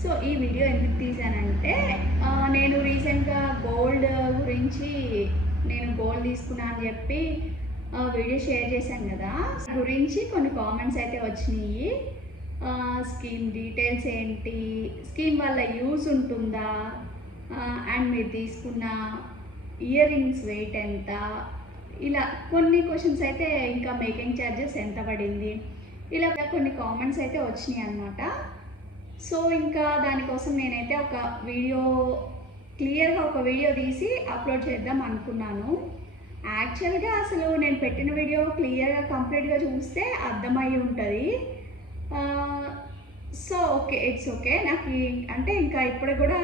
So ఈ video ఎందుకు తీశానంటే నేను రీసెంట్గా గోల్డ్ గురించి నేను గోల్డ్ తీసుకున్నా అని చెప్పి వీడియో షేర్ చేశాను కదా. దాని గురించి కొన్ని కామెంట్స్ అయితే వచ్చినాయి. స్కీమ్ డీటెయిల్స్ ఏంటి? స్కీమ్ వల్ల యూజ్ ఉంటుందా? అండ్ మీరు తీసుకున్న ఇయర్ రింగ్స్ వెయిట్ ఎంత? ఇలా కొన్ని క్వశ్చన్స్ అయితే ఇంకా మేకింగ్ ఛార్జెస్ ఎంత పడింది? ఇలా కొన్ని కామెంట్స్ అయితే వచ్చినాయి అనమాట సో ఇంకా దానికోసం నేనైతే ఒక వీడియో క్లియర్గా ఒక వీడియో తీసి అప్లోడ్ చేద్దాం అనుకున్నాను. యాక్చువల్గా అసలు నేను పెట్టిన వీడియో క్లియర్గా కంప్లీట్గా చూస్తే అర్థమై ఉంటుంది. So okay it's okay. నాకు అంటే ఇంకా ఇప్పుడు కూడా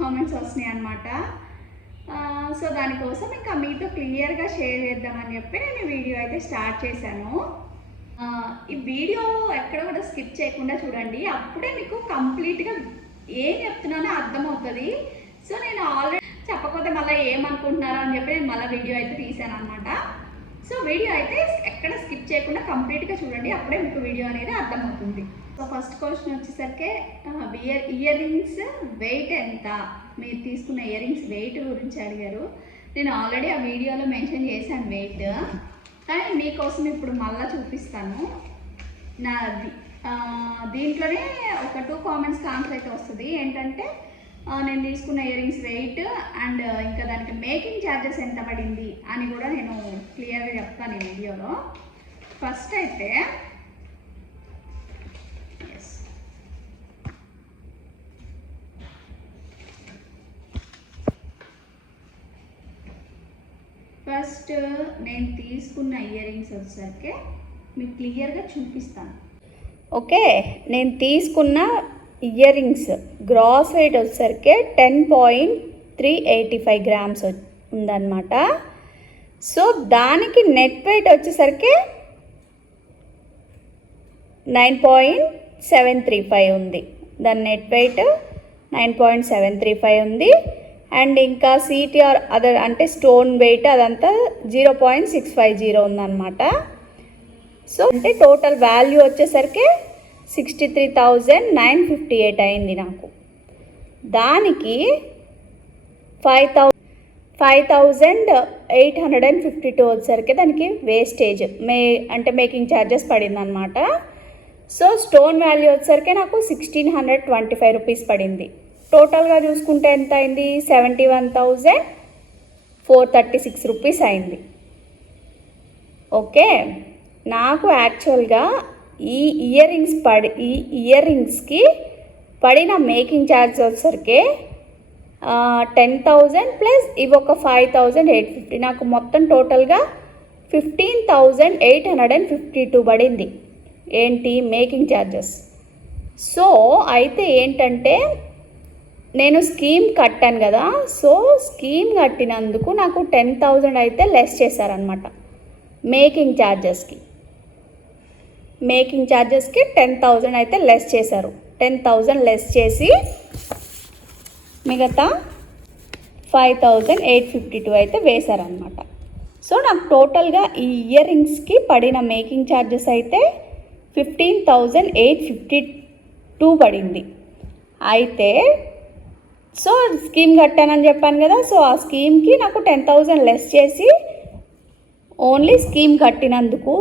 కామెంట్స్ వస్తున్నాయి అనమాట సో దానికోసం ఇంకా మీతో క్లియర్గా షేర్ చేద్దామని చెప్పి నేను వీడియో అయితే స్టార్ట్ చేశాను. ఈ వీడియో ఎక్కడ కూడా స్కిప్ చేయకుండా చూడండి. అప్పుడే మీకు కంప్లీట్గా ఏం చెప్తున్నానో అర్థమవుతుంది. సో నేను ఆల్రెడీ చెప్పకపోతే మళ్ళీ ఏమనుకుంటున్నారో అని చెప్పి నేను మళ్ళీ వీడియో అయితే తీసాను అనమాట సో వీడియో అయితే ఎక్కడ స్కిప్ చేయకుండా కంప్లీట్గా చూడండి. అప్పుడే మీకు వీడియో అనేది అర్థమవుతుంది. సో ఫస్ట్ క్వశ్చన్ వచ్చేసరికి ఇయర్ ఇయర్ రింగ్స్ వెయిట్ ఎంత? మీరు తీసుకున్న ఇయర్ రింగ్స్ వెయిట్ గురించి అడిగారు. నేను ఆల్రెడీ ఆ వీడియోలో మెన్షన్ చేశాను వెయిట్ కానీ మీకోసం ఇప్పుడు మళ్ళీ చూపిస్తాను. నా దీంట్లోనే ఒక టూ కామెంట్స్ కాన్సర్ అయితే వస్తుంది. ఏంటంటే నేను తీసుకున్న ఇయరింగ్స్ వెయిట్ అండ్ ఇంకా దానికి మేకింగ్ ఛార్జెస్ ఎంత పడింది అని కూడా నేను క్లియర్గా చెప్తాను ఈ వీడియోలో ఫస్ట్ అయితే ఫస్ట్ నేను తీసుకున్న ఇయర్ రింగ్స్ వచ్చేసరికి మీకు క్లియర్గా చూపిస్తాను. ఓకే నేను తీసుకున్న ఇయర్ రింగ్స్ గ్రాస్ వెయిట్ వచ్చేసరికి ten point three eighty five grams ఉందన్నమాట. సో దానికి నెట్ వెయిట్ వచ్చేసరికి nine point seven three five ఉంది. దాని net weight nine point seven three five ఉంది. అండ్ ఇంకా సిటీఆర్ అదర్ అంటే స్టోన్ వెయిట్ అదంతా zero point six five zero ఉందన్నమాట. సో అంటే టోటల్ వాల్యూ వచ్చేసరికి sixty three thousand nine fifty eight అయింది నాకు. దానికి five thou five thousand eight hundred and fifty two వచ్చేసరికి దానికి వేస్టేజ్ మే అంటే మేకింగ్ ఛార్జెస్ పడిందనమాట సో స్టోన్ వాల్యూ వచ్చేసరికి నాకు sixteen hundred twenty five rupees పడింది. టోటల్గా చూసుకుంటే ఎంత అయింది? Seventy one thousand four thirty six rupees అయింది. ఓకే? నాకు యాక్చువల్గా ఈ ఇయర్ రింగ్స్ పడి ఈ ఇయర్ రింగ్స్కి పడిన మేకింగ్ ఛార్జ్ వచ్చేసరికి టెన్ థౌజండ్ ప్లస్ ఇవి ఒక ఫైవ్ థౌజండ్ ఎయిట్ ఫిఫ్టీ. నాకు మొత్తం టోటల్గా fifteen thousand eight hundred and fifty two పడింది. ఏంటి? Making charges. సో అయితే ఏంటంటే నేను స్కీమ్ కట్టాను కదా సో స్కీమ్ కట్టినందుకు నాకు టెన్ థౌజండ్ అయితే లెస్ చేశారనమాట మేకింగ్ ఛార్జెస్కి. మేకింగ్ ఛార్జెస్కి టెన్ థౌజండ్ అయితే లెస్ చేశారు. టెన్ థౌజండ్ లెస్ చేసి మిగతా five thousand eight fifty two అయితే వేశారనమాట సో నాకు టోటల్గా ఈ ఇయర్ రింగ్స్కి పడిన మేకింగ్ ఛార్జెస్ అయితే fifteen thousand eight fifty two పడింది. అయితే సో స్కీమ్ కట్టానని చెప్పాను కదా సో ఆ స్కీమ్కి నాకు టెన్ థౌజండ్ లెస్ చేసి ఓన్లీ స్కీమ్ కట్టినందుకు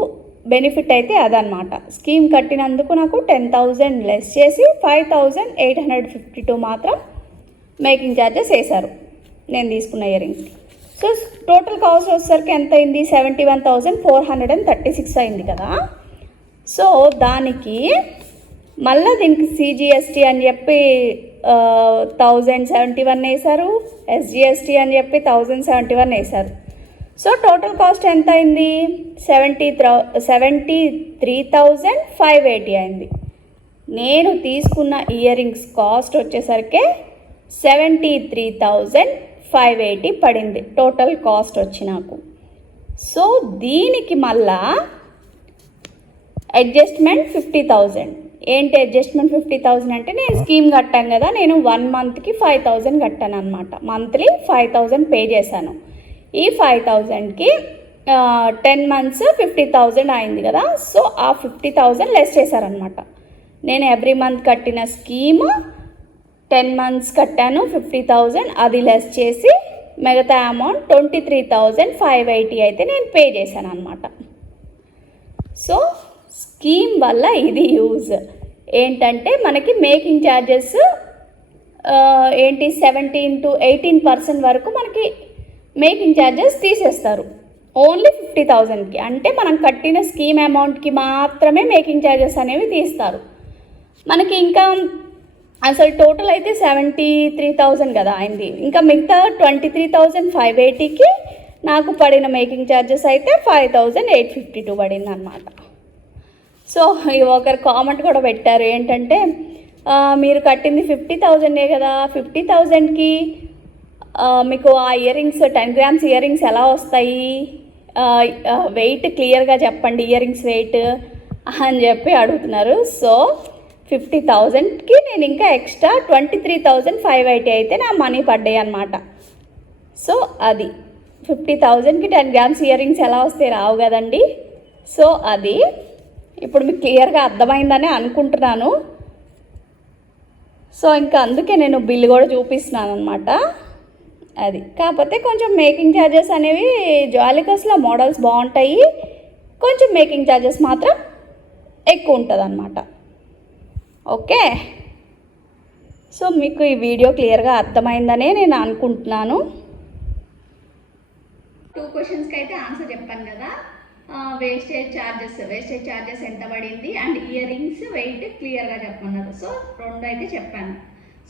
బెనిఫిట్ అయితే అదనమాట స్కీమ్ కట్టినందుకు నాకు టెన్ థౌజండ్ లెస్ చేసి five thousand eight hundred fifty two మాత్రం మేకింగ్ ఛార్జెస్ వేశారు నేను తీసుకున్న ఇయర్ సో టోటల్ కాస్ట్ వచ్చేసరికి ఎంత అయింది? Seventy one thousand four hundred and thirty six అయింది కదా. సో దానికి మళ్ళీ దీనికి సీజీఎస్టీ అని చెప్పి థౌజండ్ సెవెంటీ వన్ వేశారు. ఎస్జిఎస్టీ అని చెప్పి థౌజండ్ సెవెంటీ వన్ వేశారు. సో టోటల్ కాస్ట్ ఎంత అయింది? Seventy త్రౌ seventy three thousand five eighty అయింది. నేను తీసుకున్న ఇయర్ రింగ్స్ కాస్ట్ వచ్చేసరికి seventy three thousand five eighty పడింది. టోటల్ కాస్ట్ వచ్చి నాకు. సో దీనికి మళ్ళా అడ్జస్ట్మెంట్ ఫిఫ్టీ థౌజండ్ ఏంటి అడ్జస్ట్మెంట్ ఫిఫ్టీ థౌజండ్ అంటే నేను స్కీమ్ కట్టాను కదా నేను వన్ మంత్కి ఫైవ్ థౌజండ్ కట్టాను అనమాట మంత్లీ ఫైవ్ థౌజండ్ పే చేశాను. ఈ ఫైవ్ థౌజండ్కి టెన్ మంత్స్ ఫిఫ్టీ థౌజండ్ అయింది కదా సో ఆ ఫిఫ్టీ థౌజండ్ లెస్ చేశారనమాట నేను ఎవ్రీ మంత్ కట్టిన స్కీమ్ టెన్ మంత్స్ కట్టాను ఫిఫ్టీ థౌజండ్ అది లెస్ చేసి మిగతా amount twenty three thousand five eighty అయితే నేను పే చేశాను అనమాట సో స్కీమ్ వల్ల ఇది యూజ్ ఏంటంటే మనకి మేకింగ్ ఛార్జెస్ ఏంటి సెవెంటీన్ టు ఎయిటీన్ పర్సెంట్ వరకు మనకి మేకింగ్ ఛార్జెస్ తీసేస్తారు. ఓన్లీ ఫిఫ్టీ థౌజండ్కి. అంటే మనం కట్టిన స్కీమ్ అమౌంట్కి మాత్రమే మేకింగ్ ఛార్జెస్ అనేవి తీస్తారు. మనకి ఇంకా అసలు టోటల్ అయితే సెవెంటీ త్రీ థౌజండ్ కదా అయింది. ఇంకా మిగతా ట్వంటీ త్రీ థౌజండ్ ఫైవ్ ఎయిటీకి నాకు పడిన మేకింగ్ ఛార్జెస్ అయితే five thousand eight fifty two పడింది అనమాట సో ఈ ఒకరు కామెంట్ కూడా పెట్టారు. ఏంటంటే మీరు కట్టింది ఫిఫ్టీ థౌజండే కదా. ఫిఫ్టీ థౌజండ్కి మీకు ఆ earrings ten grams earrings ఎలా వస్తాయి? వెయిట్ క్లియర్గా చెప్పండి ఇయర్ రింగ్స్ వెయిట్ అని చెప్పి అడుగుతున్నారు. సో ఫిఫ్టీ థౌజండ్కి నేను ఇంకా extra twenty three thousand five eighty అయితే నా మనీ పడ్డాయి అనమాట సో అది. ఫిఫ్టీ థౌజండ్కి టెన్ గ్రామ్స్ ఇయర్ రింగ్స్ ఎలా వస్తాయి రావు కదండి. సో అది. ఇప్పుడు మీకు క్లియర్గా అర్థమైందని అనుకుంటున్నాను. సో ఇంకా అందుకే నేను బిల్ కూడా చూపిస్తున్నాను అనమాట అది. కాకపోతే కొంచెం మేకింగ్ ఛార్జెస్ అనేవి జాలికస్లో మోడల్స్ బాగుంటాయి. కొంచెం మేకింగ్ ఛార్జెస్ మాత్రం ఎక్కువ ఉంటుంది అనమాట ఓకే? సో మీకు ఈ వీడియో క్లియర్గా అర్థమైందనే నేను అనుకుంటున్నాను. టూ క్వశ్చన్స్కి అయితే ఆన్సర్ చెప్పాను కదా. వేస్టేజ్ ఛార్జెస్ వేస్టేజ్ ఛార్జెస్ ఎంత పడింది? అండ్ ఇయర్ రింగ్స్ వెయిట్ క్లియర్గా చెప్పమన్నారు. సో రెండు అయితే చెప్పాను.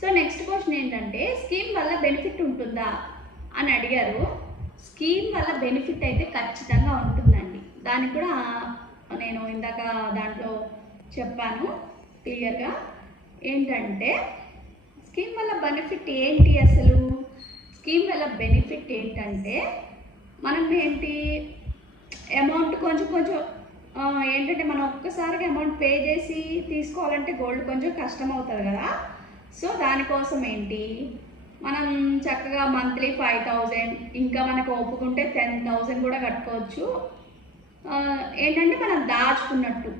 సో నెక్స్ట్ క్వశ్చన్ ఏంటంటే స్కీమ్ వల్ల బెనిఫిట్ ఉంటుందా? అని అడిగారు. స్కీమ్ వల్ల బెనిఫిట్ అయితే ఖచ్చితంగా ఉంటుందండి. దానికి కూడా నేను ఇందాక దాంట్లో చెప్పాను క్లియర్గా ఏంటంటే స్కీమ్ వల్ల బెనిఫిట్ ఏంటి అసలు? స్కీమ్ వల్ల బెనిఫిట్ ఏంటంటే మనం ఏంటి? అమౌంట్ కొంచెం కొంచెం ఏంటంటే మనం ఒక్కసారిగా అమౌంట్ పే చేసి తీసుకోవాలంటే గోల్డ్ కొంచెం కష్టం అవుతుంది కదా. సో దానికోసం ఏంటి? మనం చక్కగా మంత్లీ ఫైవ్ థౌజండ్ ఇంకా మనకు ఒప్పుకుంటే టెన్ థౌజండ్ కూడా కట్టుకోవచ్చు. ఏంటంటే మనం దాచుకున్నట్టు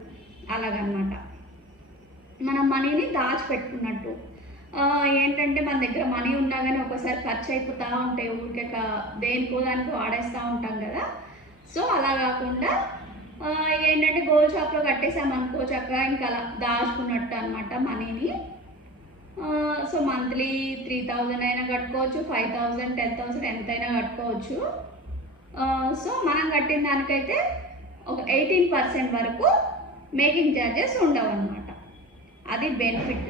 అలాగనమాట. మన మనీని దాచిపెట్టుకున్నట్టు. ఏంటంటే మన దగ్గర మనీ ఉన్నా కానీ ఒకసారి ఖర్చు అయిపోతూ ఉంటాయి ఊరికే దేనికో దానికి వాడేస్తూ ఉంటాం కదా. సో అలా కాకుండా ఏంటంటే గోల్డ్ షాప్లో కట్టేసామనుకో చక్కగా ఇంకా అలా దాచుకున్నట్టు అనమాట మనీని. సో మంత్లీ త్రీ థౌజండ్ అయినా కట్టుకోవచ్చు ఫైవ్ థౌజండ్ టెన్ థౌజండ్ ఎంతైనా కట్టుకోవచ్చు. సో మనం కట్టిన దానికైతే ఒక ఎయిటీన్ పర్సెంట్ వరకు మేకింగ్ ఛార్జెస్ ఉండవు అనమాట అది బెనిఫిట్.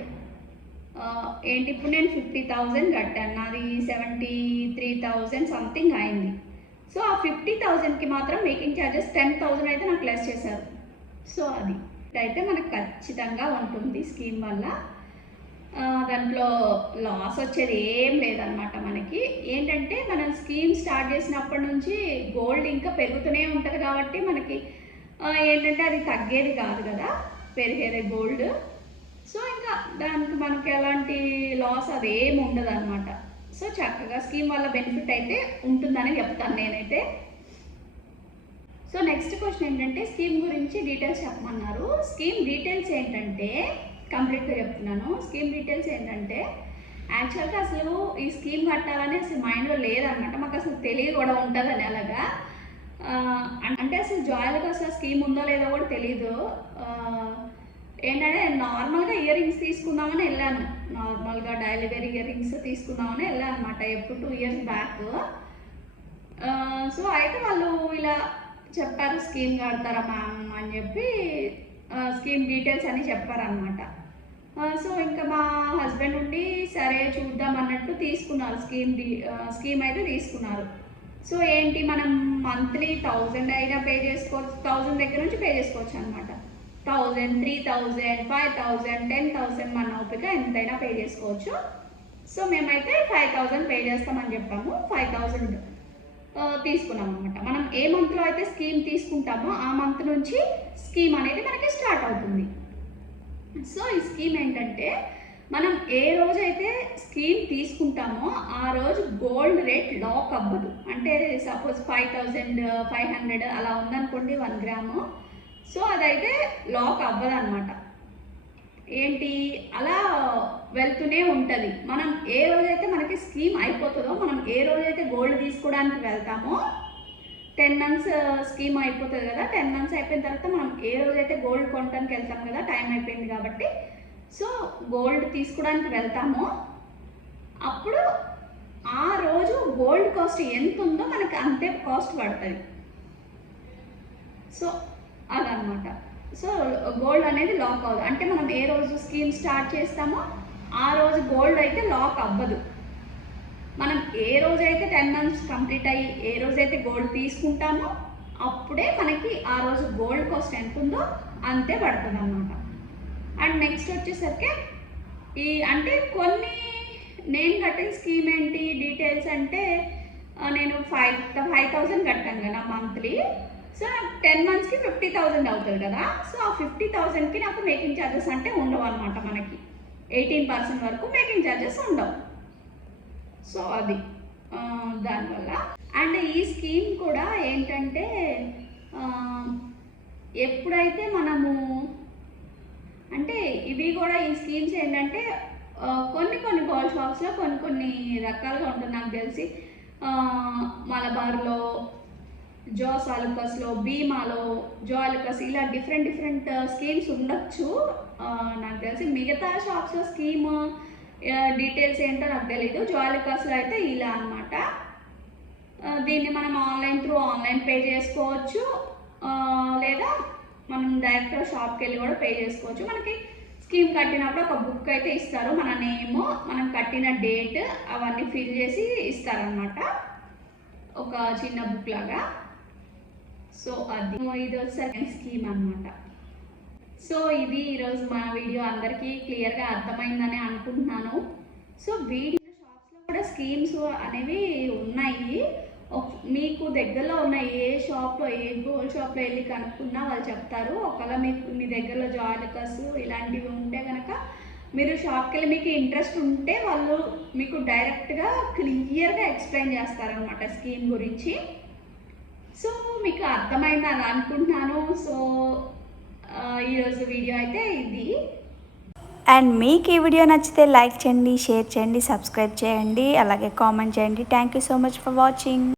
ఏంటి ఇప్పుడు నేను ఫిఫ్టీ థౌజండ్ కట్టాను నాది సెవెంటీ త్రీ థౌజండ్ సంథింగ్ అయింది. సో ఆ ఫిఫ్టీ థౌజండ్కి మాత్రం మేకింగ్ ఛార్జెస్ టెన్ థౌజండ్ అయితే నాకు లెస్ చేశారు. సో అది. అయితే మనకు ఖచ్చితంగా ఉంటుంది స్కీమ్ వల్ల. దాంట్లో లాస్ వచ్చేది ఏం లేదనమాట మనకి. ఏంటంటే మనం స్కీమ్ స్టార్ట్ చేసినప్పటి నుంచి గోల్డ్ ఇంకా పెరుగుతూనే ఉంటుంది కాబట్టి మనకి ఏంటంటే అది తగ్గేది కాదు కదా పెరిగేది గోల్డ్. సో ఇంకా దానికి మనకి ఎలాంటి లాస్ అది ఉండదు అనమాట సో చక్కగా స్కీమ్ వల్ల బెనిఫిట్ అయితే ఉంటుందని చెప్తాను నేనైతే. సో నెక్స్ట్ క్వశ్చన్ ఏంటంటే స్కీమ్ గురించి డీటెయిల్స్ చెప్పమన్నారు. స్కీమ్ డీటెయిల్స్ ఏంటంటే కంప్లీట్గా చెప్తున్నాను. స్కీమ్ డీటెయిల్స్ ఏంటంటే యాక్చువల్గా అసలు ఈ స్కీమ్ కట్టాలని అసలు మైండ్లో లేదనమాట. మాకు అసలు తెలియదు కూడా ఉంటుందని అలాగా. అంటే అసలు జాయిల్గా అసలు స్కీమ్ ఉందో లేదో కూడా తెలీదు. ఏంటంటే నార్మల్గా ఇయర్ రింగ్స్ తీసుకుందామని వెళ్ళాను. నార్మల్గా డైలీ వేర్ ఇయర్ రింగ్స్ తీసుకుందామని వెళ్ళాను అనమాట ఎప్పుడు టూ ఇయర్స్ బ్యాక్. సో అయితే వాళ్ళు ఇలా చెప్పారు స్కీమ్ కడతారా మ్యామ్ అని చెప్పి స్కీమ్ డీటెయిల్స్ అని చెప్పారనమాట సో ఇంకా మా హస్బెండ్ ఉండి సరే చూద్దాం అన్నట్టు తీసుకున్నారు. స్కీమ్ స్కీమ్ అయితే తీసుకున్నారు. సో ఏంటి మనం మంత్లీ థౌజండ్ అయినా పే చేసుకోవచ్చు థౌజండ్ దగ్గర నుంచి పే చేసుకోవచ్చు అనమాట thousand three thousand five thousand ten thousand మన ఓపిక ఎంతైనా పే చేసుకోవచ్చు. సో మేమైతే ఫైవ్ థౌజండ్ పే చేస్తామని చెప్పాము. ఫైవ్ థౌజండ్ తీసుకున్నాం అనమాట మనం ఏ మంత్లో అయితే స్కీమ్ తీసుకుంటామో ఆ మంత్ నుంచి స్కీమ్ అనేది మనకి స్టార్ట్ అవుతుంది. సో ఈ స్కీమ్ ఏంటంటే మనం ఏ రోజైతే స్కీమ్ తీసుకుంటామో ఆ రోజు గోల్డ్ రేట్ లాక్ అవ్వదు. అంటే suppose five thousand five hundred అలా ఉందనుకోండి వన్ గ్రాము. సో అదైతే లాక్ అవ్వదు అనమాట ఏంటి? అలా వెళ్తూనే ఉంటుంది. మనం ఏ రోజైతే మనకి స్కీమ్ అయిపోతుందో మనం ఏ రోజైతే గోల్డ్ తీసుకోవడానికి వెళ్తామో టెన్ మంత్స్ స్కీమ్ అయిపోతుంది కదా. టెన్ మంత్స్ అయిపోయిన తర్వాత మనం ఏ రోజైతే గోల్డ్ కొనడానికి వెళ్తాం కదా టైం అయిపోయింది కాబట్టి. సో గోల్డ్ తీసుకోవడానికి వెళ్తామో అప్పుడు ఆ రోజు గోల్డ్ కాస్ట్ ఎంత ఉందో మనకి అంతే కాస్ట్ పడుతుంది. సో అదనమాట. సో గోల్డ్ అనేది లాక్ అవ్వదు. అంటే మనం ఏ రోజు స్కీమ్ స్టార్ట్ చేస్తామో ఆ రోజు గోల్డ్ అయితే లాక్ అవ్వదు. మనం ఏ రోజైతే టెన్ మంత్స్ కంప్లీట్ అయ్యి ఏ రోజైతే గోల్డ్ తీసుకుంటామో అప్పుడే మనకి ఆ రోజు గోల్డ్ కాస్ట్ ఎంత ఉందో అంతే పడుతుంది అనమాట అండ్ నెక్స్ట్ వచ్చేసరికి ఈ అంటే కొన్ని నేను కట్టిన స్కీమ్ ఏంటి డీటెయిల్స్ అంటే నేను ఫైవ్ ఫైవ్ థౌజండ్ కట్టాను కదా మంత్లీ. సో నాకు టెన్ మంత్స్కి ఫిఫ్టీ థౌజండ్ అవుతుంది కదా. సో ఆ ఫిఫ్టీ థౌజండ్కి నాకు మేకింగ్ ఛార్జెస్ అంటే ఉండవు అనమాట మనకి. ఎయిటీన్ పర్సెంట్ వరకు మేకింగ్ ఛార్జెస్ ఉండవు. సో అది. దానివల్ల. అండ్ ఈ స్కీమ్ కూడా ఏంటంటే ఎప్పుడైతే మనము అంటే ఇవి కూడా ఈ స్కీమ్స్ ఏంటంటే కొన్ని కొన్ని గోల్డ్ షాప్స్లో కొన్ని కొన్ని రకాలుగా ఉంటుంది. నాకు తెలిసి మలబార్లో జో సాలుకస్లో భీమాలో జో ఇలా డిఫరెంట్ డిఫరెంట్ స్కీమ్స్ ఉండొచ్చు. నాకు తెలిసి మిగతా షాప్స్లో స్కీమ్ డీటెయిల్స్ ఏంటో నాకు తెలీదు. జో అలుకస్లో అయితే ఇలా అనమాట దీన్ని మనం ఆన్లైన్ త్రూ ఆన్లైన్ పే చేసుకోవచ్చు. లేదా మనం డైరెక్ట్గా షాప్కి వెళ్ళి కూడా పే చేసుకోవచ్చు. మనకి స్కీమ్ కట్టినప్పుడు ఒక బుక్ అయితే ఇస్తారు. మన నేమ్ మనం కట్టిన డేట్ అవన్నీ ఫిల్ చేసి ఇస్తారనమాట ఒక చిన్న బుక్ లాగా. సో అది ఇది వచ్చేసరికి స్కీమ్ అనమాట సో ఇది ఈరోజు మా వీడియో అందరికీ క్లియర్గా అర్థమైందని అనుకుంటున్నాను. సో వీడియో షాప్స్లో కూడా స్కీమ్స్ అనేవి ఉన్నాయి. మీకు దగ్గరలో ఉన్న ఏ షాప్లో ఏ గోల్డ్ షాప్లో వెళ్ళి కనుక్కున్నా వాళ్ళు చెప్తారు. ఒకవేళ మీకు మీ దగ్గరలో జాలికస్ ఇలాంటివి ఉంటే కనుక మీరు షాప్కి వెళ్ళి మీకు ఇంట్రెస్ట్ ఉంటే వాళ్ళు మీకు డైరెక్ట్గా క్లియర్గా ఎక్స్ప్లెయిన్ చేస్తారనమాట స్కీమ్ గురించి. సో మీకు అర్థమైందని అనుకుంటున్నాను. సో ఈరోజు వీడియో అయితే ఇది. అండ్ మీకు ఈ వీడియో నచ్చితే లైక్ చేయండి షేర్ చేయండి సబ్స్క్రైబ్ చేయండి అలాగే కామెంట్ చేయండి. Thank you so much for watching